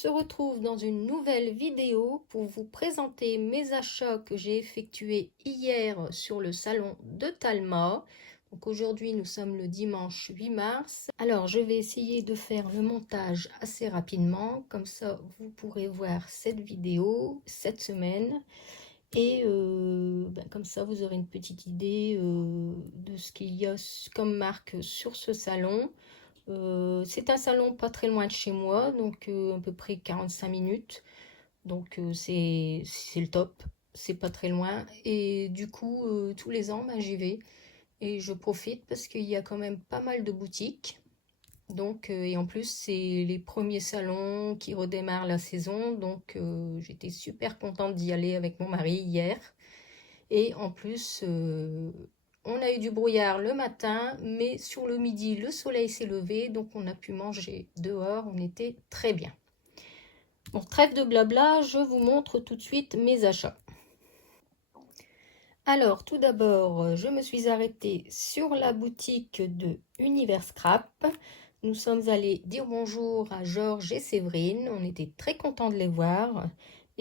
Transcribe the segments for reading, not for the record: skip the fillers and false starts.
se retrouve dans une nouvelle vidéo pour vous présenter mes achats que j'ai effectués hier sur le salon de Talma. Donc aujourd'hui nous sommes le dimanche 8 mars. Alors je vais essayer de faire le montage assez rapidement, comme ça vous pourrez voir cette vidéo cette semaine. Et comme ça vous aurez une petite idée de ce qu'il y a comme marque sur ce salon. C'est un salon pas très loin de chez moi, donc à peu près 45 minutes. Donc c'est le top, c'est pas très loin. Et du coup, tous les ans, j'y vais. Et je profite parce qu'il y a quand même pas mal de boutiques. Donc, et en plus, c'est les premiers salons qui redémarrent la saison. Donc j'étais super contente d'y aller avec mon mari hier. Et en plus, on a eu du brouillard le matin, mais sur le midi, le soleil s'est levé, donc on a pu manger dehors, on était très bien. Bon, trêve de blabla, je vous montre tout de suite mes achats. Alors, tout d'abord, je me suis arrêtée sur la boutique de Univers Scrap. Nous sommes allés dire bonjour à Georges et Séverine, on était très contents de les voir.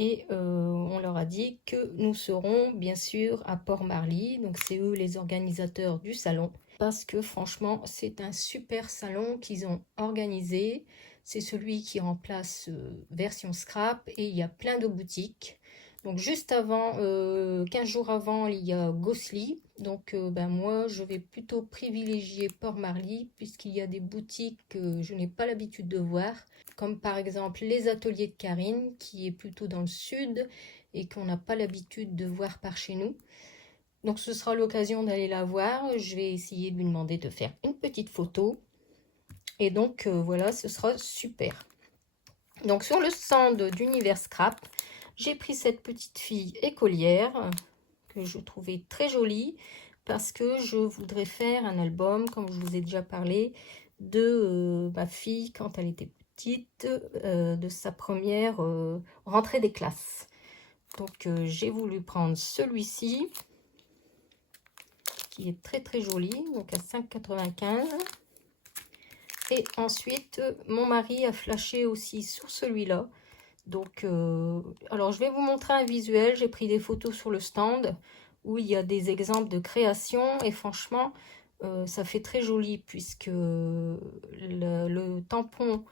Et on leur a dit que nous serons bien sûr à Port-Marly, donc c'est eux les organisateurs du salon, parce que franchement c'est un super salon qu'ils ont organisé. C'est celui qui remplace Version Scrap et il y a plein de boutiques. Donc juste avant, 15 jours avant, il y a Gossely. Donc moi je vais plutôt privilégier Port-Marly puisqu'il y a des boutiques que je n'ai pas l'habitude de voir, comme par exemple les ateliers de Karine qui est plutôt dans le sud et qu'on n'a pas l'habitude de voir par chez nous. Donc ce sera l'occasion d'aller la voir. Je vais essayer de lui demander de faire une petite photo. Et donc voilà, ce sera super. Donc sur le stand d'Univers Scrap, j'ai pris cette petite fille écolière que je trouvais très jolie parce que je voudrais faire un album, comme je vous ai déjà parlé, de ma fille quand elle était petite, de sa première rentrée des classes. Donc j'ai voulu prendre celui-ci qui est très très joli, donc à 5,95 €. Et ensuite mon mari a flashé aussi sur celui-là. Donc, alors je vais vous montrer un visuel. J'ai pris des photos sur le stand où il y a des exemples de création et franchement, ça fait très joli puisque le tampon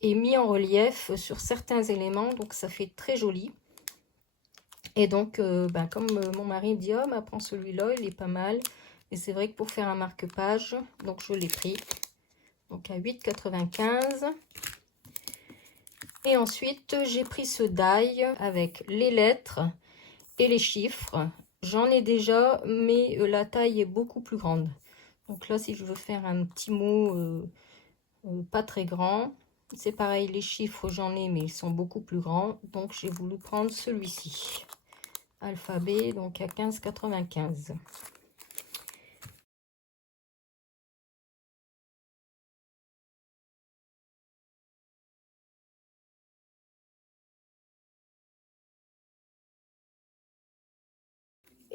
est mis en relief sur certains éléments, donc ça fait très joli. Et donc, comme mon mari me dit, oh, prends celui-là, il est pas mal. Et c'est vrai que pour faire un marque-page, donc je l'ai pris. Donc à 8,95 €. Et ensuite, j'ai pris ce die avec les lettres et les chiffres. J'en ai déjà, mais la taille est beaucoup plus grande. Donc là, si je veux faire un petit mot pas très grand, c'est pareil, les chiffres, j'en ai, mais ils sont beaucoup plus grands. Donc, j'ai voulu prendre celui-ci. Alphabet, donc à 15,95 €.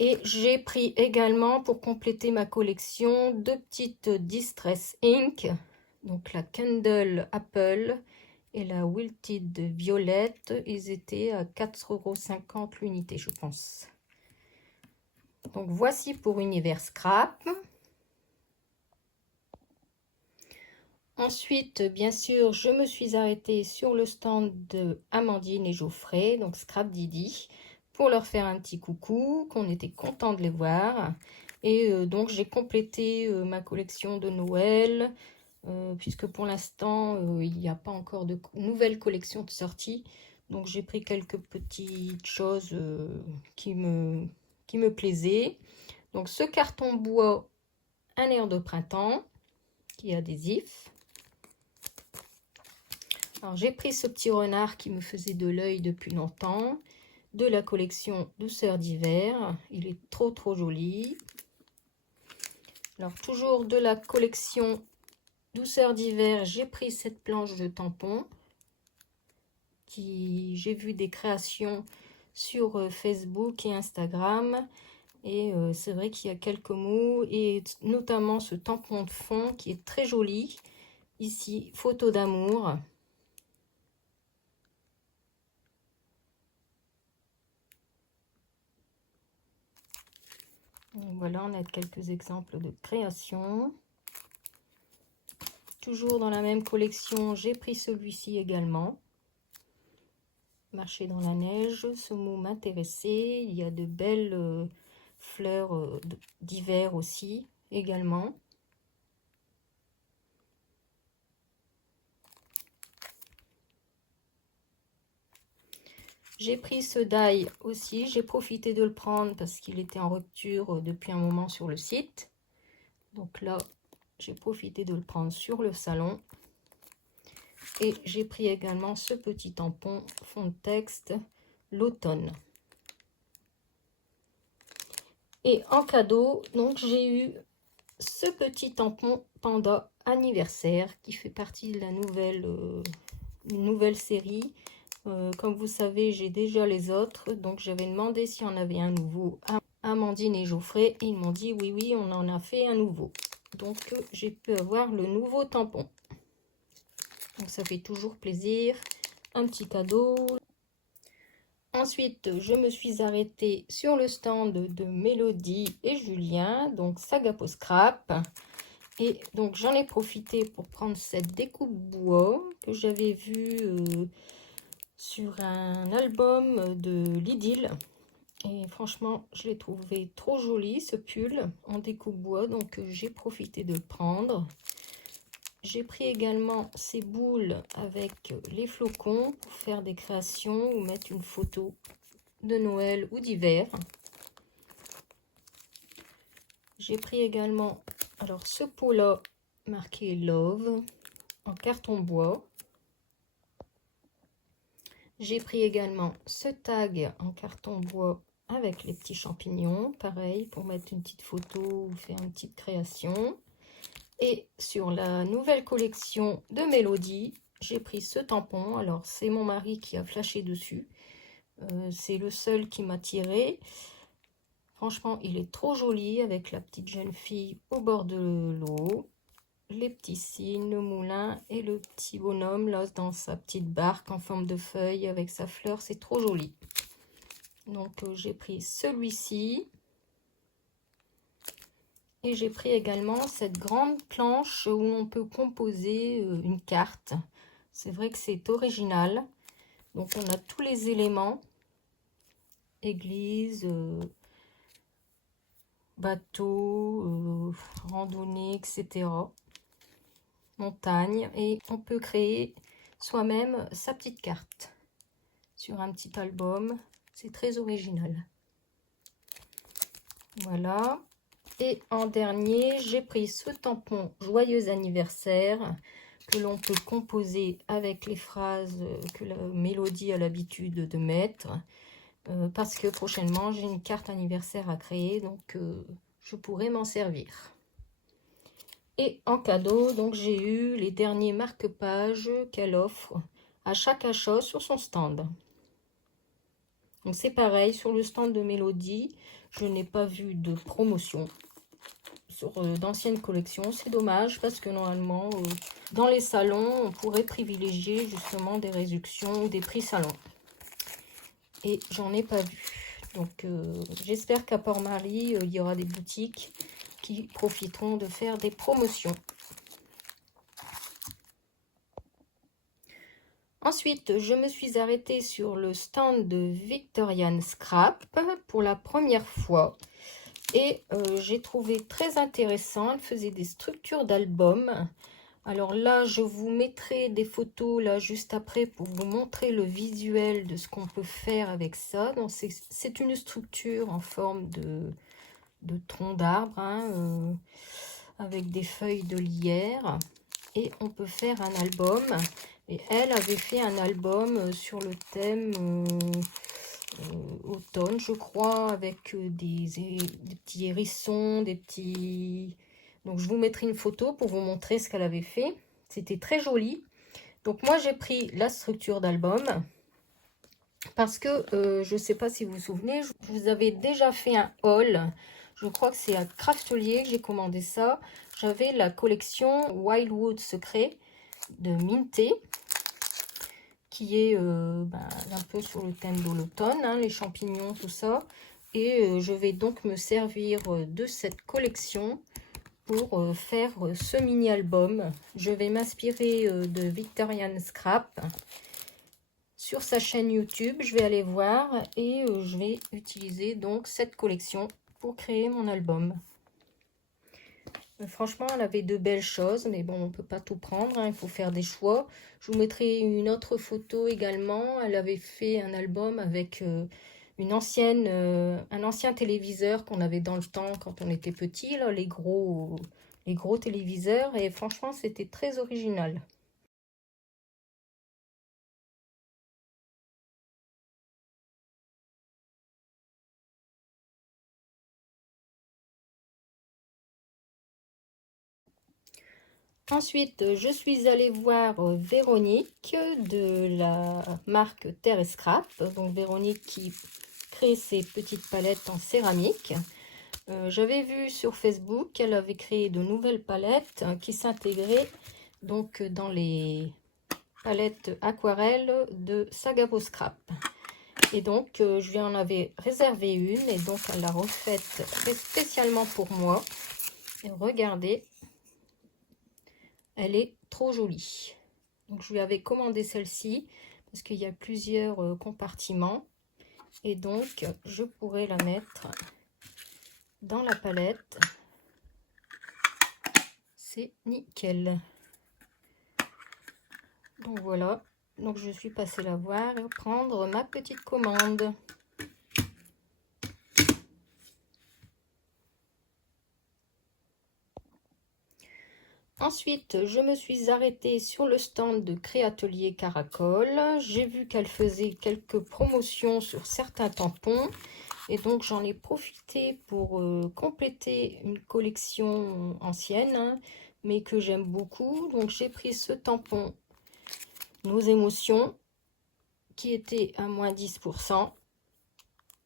Et j'ai pris également, pour compléter ma collection, deux petites Distress Ink. Donc la Candle Apple et la Wilted Violette. Ils étaient à 4,50 € l'unité, je pense. Donc voici pour Univers Scrap. Ensuite, bien sûr, je me suis arrêtée sur le stand de Amandine et Geoffrey, donc Scrap Didi, pour leur faire un petit coucou, qu'on était content de les voir. Et donc j'ai complété ma collection de Noël, puisque pour l'instant il n'y a pas encore de nouvelle collection de sortie. Donc j'ai pris quelques petites choses qui me plaisaient. Donc ce carton bois, un air de printemps, qui est adhésif. Alors j'ai pris ce petit renard qui me faisait de l'œil depuis longtemps, de la collection Douceur d'hiver. Il est trop joli. Alors toujours de la collection Douceur d'hiver, j'ai pris cette planche de tampon. J'ai vu des créations sur Facebook et Instagram. Et c'est vrai qu'il y a quelques mots, et notamment ce tampon de fond qui est très joli. Ici, photo d'amour. Donc voilà, on a quelques exemples de création. Toujours dans la même collection, j'ai pris celui-ci également. Marcher dans la neige, ce mot m'intéressait. Il y a de belles fleurs d'hiver aussi, également. J'ai pris ce die aussi, j'ai profité de le prendre parce qu'il était en rupture depuis un moment sur le site. Donc là, j'ai profité de le prendre sur le salon. Et j'ai pris également ce petit tampon fond de texte, l'automne. Et en cadeau, donc j'ai eu ce petit tampon panda anniversaire qui fait partie de la nouvelle série. Comme vous savez, j'ai déjà les autres, donc j'avais demandé s'il y en avait un nouveau à Amandine et Geoffrey, et ils m'ont dit oui, on en a fait un nouveau. Donc j'ai pu avoir le nouveau tampon. Donc ça fait toujours plaisir, un petit cadeau. Ensuite, je me suis arrêtée sur le stand de Mélodie et Julien, donc Sagapo Scrap. Et donc j'en ai profité pour prendre cette découpe bois que j'avais vue sur un album de Lidl. Et franchement, je l'ai trouvé trop joli ce pull en découpe bois, donc j'ai profité de le prendre. J'ai pris également ces boules avec les flocons pour faire des créations ou mettre une photo de Noël ou d'hiver. J'ai pris également alors ce pot-là marqué Love en carton bois. J'ai pris également ce tag en carton bois avec les petits champignons, pareil, pour mettre une petite photo ou faire une petite création. Et sur la nouvelle collection de Mélodie, j'ai pris ce tampon. Alors, c'est mon mari qui a flashé dessus. C'est le seul qui m'a tiré. Franchement, il est trop joli avec la petite jeune fille au bord de l'eau. Les petits signes, le moulin et le petit bonhomme là dans sa petite barque en forme de feuille avec sa fleur, c'est trop joli. Donc j'ai pris celui-ci et j'ai pris également cette grande planche où on peut composer une carte. C'est vrai que c'est original. Donc on a tous les éléments, église, bateau, randonnée, etc. Montagne, et on peut créer soi-même sa petite carte sur un petit album. C'est très original. Voilà. Et en dernier, j'ai pris ce tampon joyeux anniversaire que l'on peut composer avec les phrases que la Mélodie a l'habitude de mettre, parce que prochainement j'ai une carte anniversaire à créer, donc je pourrais m'en servir. Et en cadeau, donc j'ai eu les derniers marque-pages qu'elle offre à chaque achat sur son stand. Donc c'est pareil, sur le stand de Mélodie, je n'ai pas vu de promotion sur d'anciennes collections. C'est dommage parce que normalement, dans les salons, on pourrait privilégier justement des réductions ou des prix salon. Et j'en ai pas vu. Donc j'espère qu'à Port-Marie, il y aura des boutiques qui profiteront de faire des promotions. Ensuite, je me suis arrêtée sur le stand de Victorian Scrap pour la première fois. Et j'ai trouvé très intéressant. Elle faisait des structures d'albums. Alors là, je vous mettrai des photos là juste après pour vous montrer le visuel de ce qu'on peut faire avec ça. Donc c'est une structure en forme de tronc d'arbre, hein, avec des feuilles de lierre. Et on peut faire un album. Et elle avait fait un album sur le thème automne, je crois, avec des petits hérissons, des petits... Donc, je vous mettrai une photo pour vous montrer ce qu'elle avait fait. C'était très joli. Donc, moi, j'ai pris la structure d'album parce que, je ne sais pas si vous vous souvenez, je vous avais déjà fait un haul. Je crois que c'est à Craftelier que j'ai commandé ça. J'avais la collection Wildwood Secret de Minté, qui est un peu sur le thème de l'automne, hein, les champignons, tout ça. Et je vais donc me servir de cette collection pour faire ce mini-album. Je vais m'inspirer de Victorian Scrap sur sa chaîne YouTube. Je vais aller voir et je vais utiliser donc cette collection pour créer mon album. Franchement, elle avait de belles choses, mais bon, on ne peut pas tout prendre, hein, il faut faire des choix. Je vous mettrai une autre photo également. Elle avait fait un album avec un ancien téléviseur qu'on avait dans le temps quand on était petit, là, les gros téléviseurs, et franchement, c'était très original. Ensuite, je suis allée voir Véronique de la marque Terre et Scrap. Donc Véronique qui crée ses petites palettes en céramique. J'avais vu sur Facebook qu'elle avait créé de nouvelles palettes qui s'intégraient donc dans les palettes aquarelles de Sagabo Scrap. Et donc je lui en avais réservé une et donc elle l'a refaite spécialement pour moi. Et regardez, elle est trop jolie. Donc je lui avais commandé celle-ci parce qu'il y a plusieurs compartiments. Et donc je pourrais la mettre dans la palette. C'est nickel. Donc voilà. Donc je suis passée la voir et prendre ma petite commande. Ensuite, je me suis arrêtée sur le stand de Créatelier Caracol. J'ai vu qu'elle faisait quelques promotions sur certains tampons. Et donc, j'en ai profité pour compléter une collection ancienne, hein, mais que j'aime beaucoup. Donc, j'ai pris ce tampon Nos émotions, qui était à moins 10%.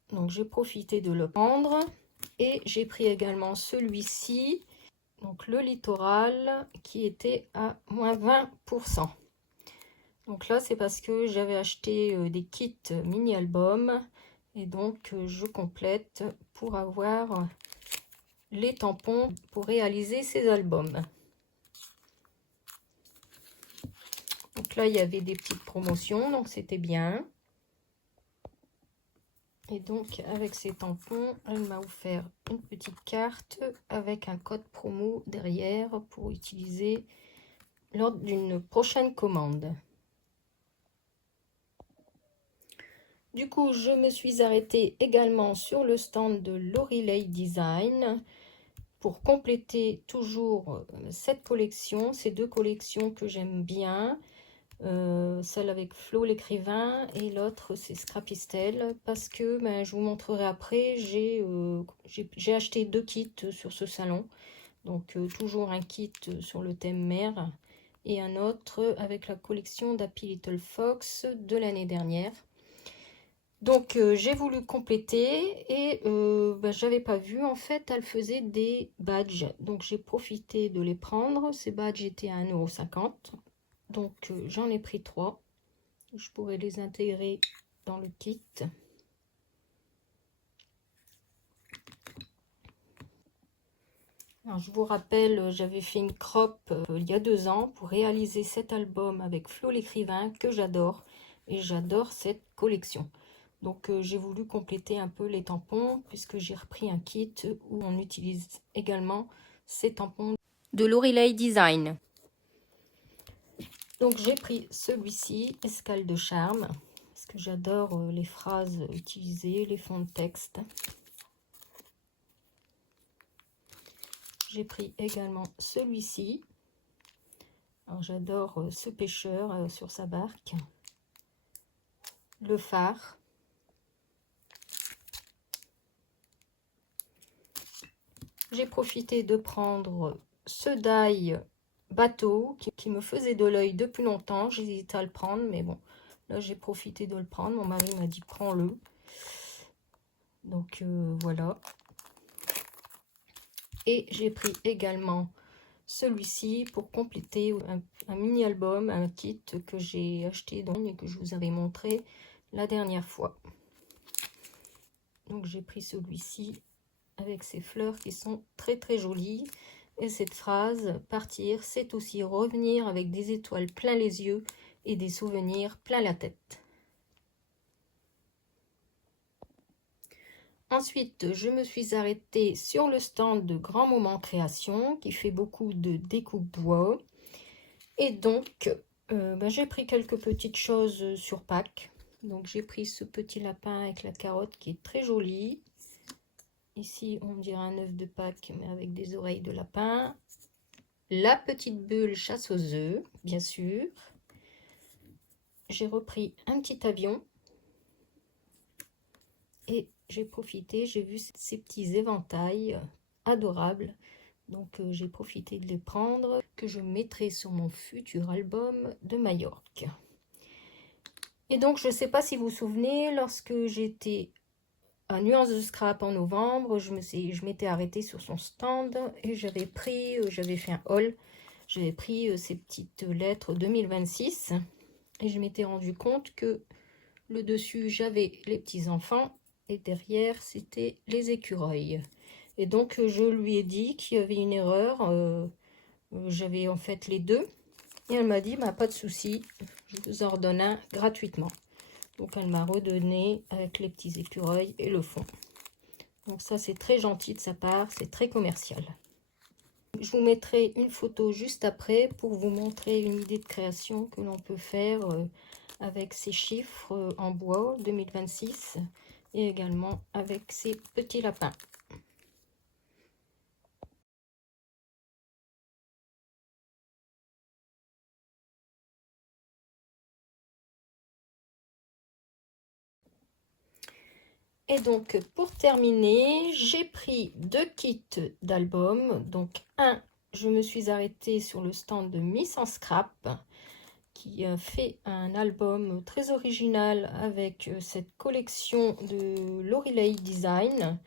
Donc, j'ai profité de le prendre. Et j'ai pris également celui-ci. Donc le littoral qui était à moins 20%. Donc là c'est parce que j'avais acheté des kits mini-albums et donc je complète pour avoir les tampons pour réaliser ces albums. Donc là il y avait des petites promotions donc c'était bien. Et donc avec ces tampons, elle m'a offert une petite carte avec un code promo derrière pour utiliser lors d'une prochaine commande. Du coup, je me suis arrêtée également sur le stand de Lorelei Design pour compléter toujours cette collection, ces deux collections que j'aime bien. Celle avec Flo l'écrivain et l'autre c'est Scrapistel parce que je vous montrerai après, j'ai acheté deux kits sur ce salon. Donc toujours un kit sur le thème mer et un autre avec la collection d'Happy Little Fox de l'année dernière. Donc j'ai voulu compléter et j'avais pas vu en fait elle faisait des badges. Donc j'ai profité de les prendre. Ces badges étaient à 1,50 €. Donc j'en ai pris 3. Je pourrais les intégrer dans le kit. Alors, je vous rappelle, j'avais fait une crop il y a 2 ans pour réaliser cet album avec Flo l'écrivain que j'adore. Et j'adore cette collection. Donc j'ai voulu compléter un peu les tampons puisque j'ai repris un kit où on utilise également ces tampons de Lorelei Design. Donc j'ai pris celui-ci, Escale de charme, parce que j'adore les phrases utilisées, les fonds de texte. J'ai pris également celui-ci. Alors j'adore ce pêcheur sur sa barque. Le phare. J'ai profité de prendre ce die bateau qui me faisait de l'œil depuis longtemps. J'hésitais à le prendre, mais bon, là j'ai profité de le prendre. Mon mari m'a dit prends-le. Donc voilà. Et j'ai pris également celui-ci pour compléter un mini-album, un kit que j'ai acheté donc et que je vous avais montré la dernière fois. Donc j'ai pris celui-ci avec ces fleurs qui sont très très jolies. Et cette phrase, partir, c'est aussi revenir avec des étoiles plein les yeux et des souvenirs plein la tête. Ensuite, je me suis arrêtée sur le stand de Grand Moment Création qui fait beaucoup de découpe bois. Et donc, j'ai pris quelques petites choses sur Pâques. Donc j'ai pris ce petit lapin avec la carotte qui est très joli. Ici, on dirait un œuf de Pâques, mais avec des oreilles de lapin. La petite bulle chasse aux œufs, bien sûr. J'ai repris un petit avion. Et j'ai profité, j'ai vu ces petits éventails adorables. Donc j'ai profité de les prendre, que je mettrai sur mon futur album de Majorque. Et donc, je ne sais pas si vous vous souvenez, lorsque j'étais à Nuance de Scrap en novembre, je m'étais arrêtée sur son stand et j'avais fait un haul. J'avais pris ces petites lettres 2026 et je m'étais rendu compte que le dessus, j'avais les petits-enfants et derrière, c'était les écureuils. Et donc, je lui ai dit qu'il y avait une erreur. J'avais en fait les deux. Et elle m'a dit, bah, pas de souci, je vous en redonne un gratuitement. Donc elle m'a redonné avec les petits écureuils et le fond. Donc ça c'est très gentil de sa part, c'est très commercial. Je vous mettrai une photo juste après pour vous montrer une idée de création que l'on peut faire avec ces chiffres en bois 2026 et également avec ces petits lapins. Et donc, pour terminer, j'ai pris 2 kits d'albums. Donc, je me suis arrêtée sur le stand de Miss en Scrap, qui a fait un album très original avec cette collection de Lorelei Design.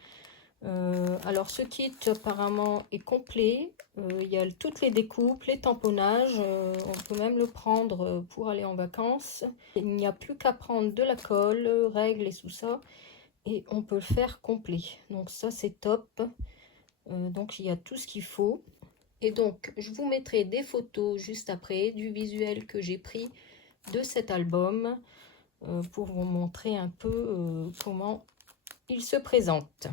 Alors, ce kit apparemment est complet. Il y a toutes les découpes, les tamponnages. On peut même le prendre pour aller en vacances. Il n'y a plus qu'à prendre de la colle, règles et tout ça. Et on peut le faire complet. Donc ça c'est top. Donc il y a tout ce qu'il faut. Et donc je vous mettrai des photos juste après du visuel que j'ai pris de cet album pour vous montrer un peu comment il se présente.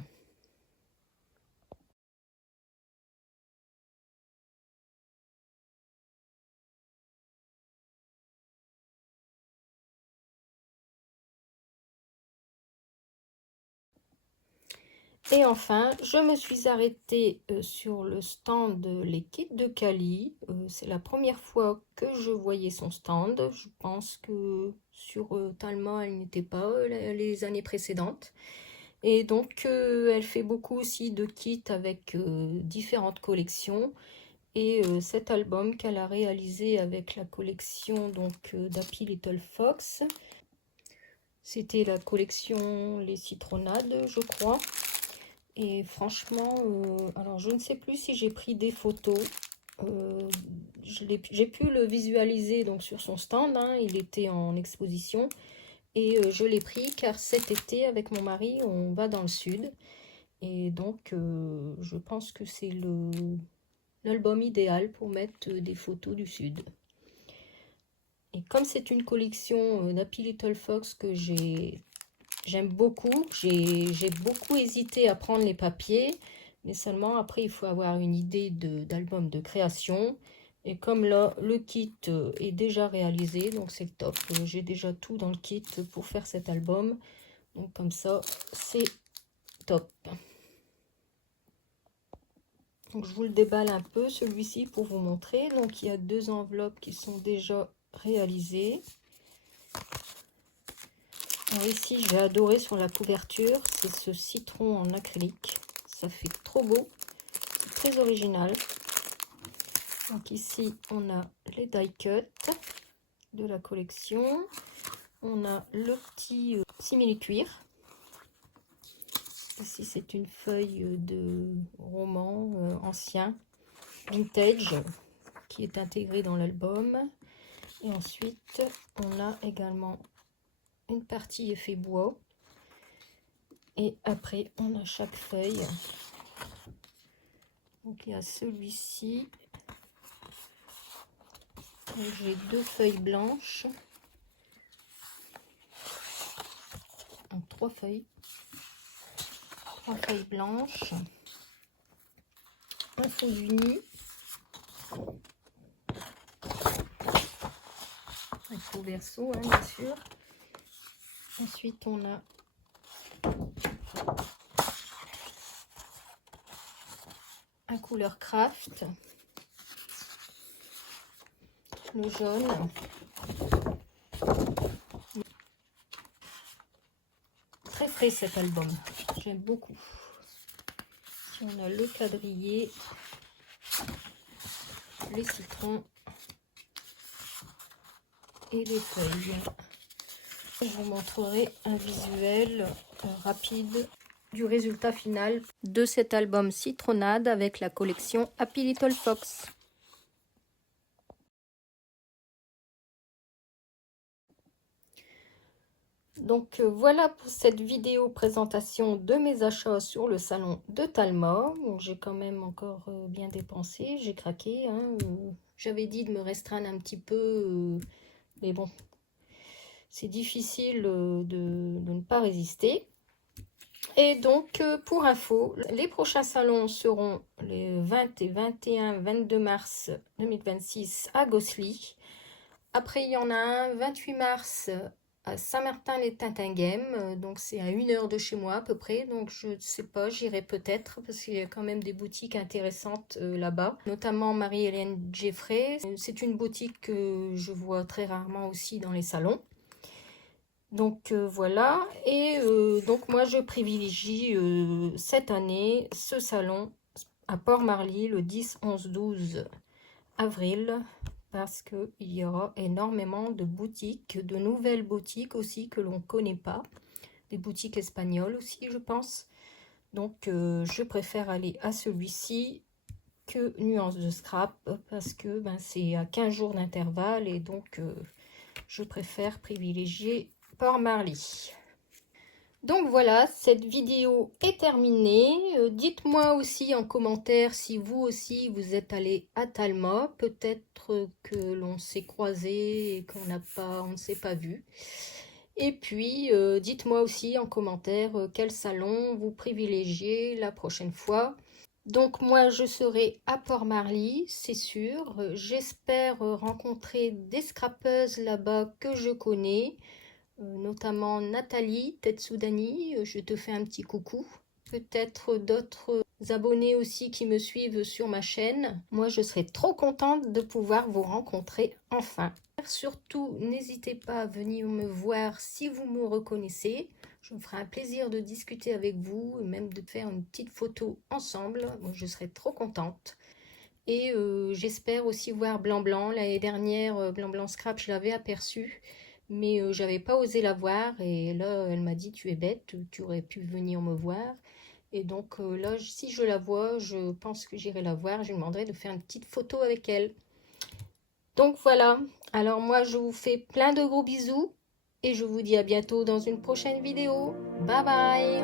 Et enfin, je me suis arrêtée sur le stand Les Kits de Cali. C'est la première fois que je voyais son stand. Je pense que sur Talma, elle n'était pas les années précédentes. Et donc, elle fait beaucoup aussi de kits avec différentes collections. Et cet album qu'elle a réalisé avec la collection d'Happy Little Fox, c'était la collection Les Citronnades, je crois. Et franchement, alors je ne sais plus si j'ai pris des photos. J'ai pu le visualiser donc sur son stand, hein, il était en exposition. Et je l'ai pris car cet été, avec mon mari, on va dans le sud. Et donc, je pense que c'est l'album idéal pour mettre des photos du sud. Et comme c'est une collection d'Happy Little Fox que j'aime beaucoup, j'ai beaucoup hésité à prendre les papiers, mais seulement après il faut avoir une idée d'album de création. Et comme là, le kit est déjà réalisé, donc c'est top. J'ai déjà tout dans le kit pour faire cet album. Donc comme ça, c'est top. Donc je vous le déballe un peu, celui-ci, pour vous montrer. Donc il y a 2 enveloppes qui sont déjà réalisées. Alors ici, j'ai adoré sur la couverture, c'est ce citron en acrylique. Ça fait trop beau, c'est très original. Donc ici, on a les die cut de la collection. On a le petit simili-cuir. Ici, c'est une feuille de roman ancien, vintage, qui est intégrée dans l'album. Et ensuite, on a également une partie effet bois. Et après, on a chaque feuille. Donc il y a celui-ci. J'ai 2 feuilles blanches. 3 feuilles. 3 feuilles blanches. Un faux uni. Un faux verso, hein, bien sûr. Ensuite, on a un couleur craft. Le jaune. Très frais cet album. J'aime beaucoup. Ici, on a le quadrillé, les citrons et les feuilles. Je vous montrerai un visuel rapide du résultat final de cet album Citronnade avec la collection Happy Little Fox. Donc voilà pour cette vidéo présentation de mes achats sur le salon de Talma. J'ai quand même encore bien dépensé, j'ai craqué. Hein. J'avais dit de me restreindre un petit peu, mais bon, c'est difficile de ne pas résister. Et donc, pour info, les prochains salons seront les 20 et 21, 22 mars 2026 à Gosselies. Après, il y en a un 28 mars à Saint-Martin-les-Tintinguem. Donc, c'est à 1 heure de chez moi à peu près. Donc, je ne sais pas, j'irai peut-être parce qu'il y a quand même des boutiques intéressantes là-bas. Notamment Marie-Hélène Jeffrey. C'est une boutique que je vois très rarement aussi dans les salons. Donc voilà, et donc moi je privilégie cette année ce salon à Port-Marly le 10, 11, 12 avril parce qu'il y aura énormément de boutiques, de nouvelles boutiques aussi que l'on ne connaît pas, des boutiques espagnoles aussi je pense. Donc je préfère aller à celui-ci que Nuance de Scrap parce que ben, c'est à 15 jours d'intervalle et donc je préfère privilégier Port-Marly. Donc voilà, cette vidéo est terminée. Dites-moi aussi en commentaire si vous aussi vous êtes allé à Talma. Peut-être que l'on s'est croisé et on ne s'est pas vu. Et puis dites-moi aussi en commentaire quel salon vous privilégiez la prochaine fois. Donc moi je serai à Port-Marly, c'est sûr. J'espère rencontrer des scrapeuses là-bas que je connais. Notamment Nathalie Tetsoudani, je te fais un petit coucou. Peut-être d'autres abonnés aussi qui me suivent sur ma chaîne. Moi, je serais trop contente de pouvoir vous rencontrer enfin. Surtout, n'hésitez pas à venir me voir si vous me reconnaissez. Je me ferai un plaisir de discuter avec vous, même de faire une petite photo ensemble. Moi, je serais trop contente. Et j'espère aussi voir Blanc Blanc. L'année dernière, Blanc Blanc Scrap, je l'avais aperçu. Mais j'avais pas osé la voir et là elle m'a dit tu es bête, tu aurais pu venir me voir. Et donc là si je la vois, je pense que j'irai la voir, je lui demanderai de faire une petite photo avec elle. Donc voilà, alors moi je vous fais plein de gros bisous et je vous dis à bientôt dans une prochaine vidéo. Bye bye.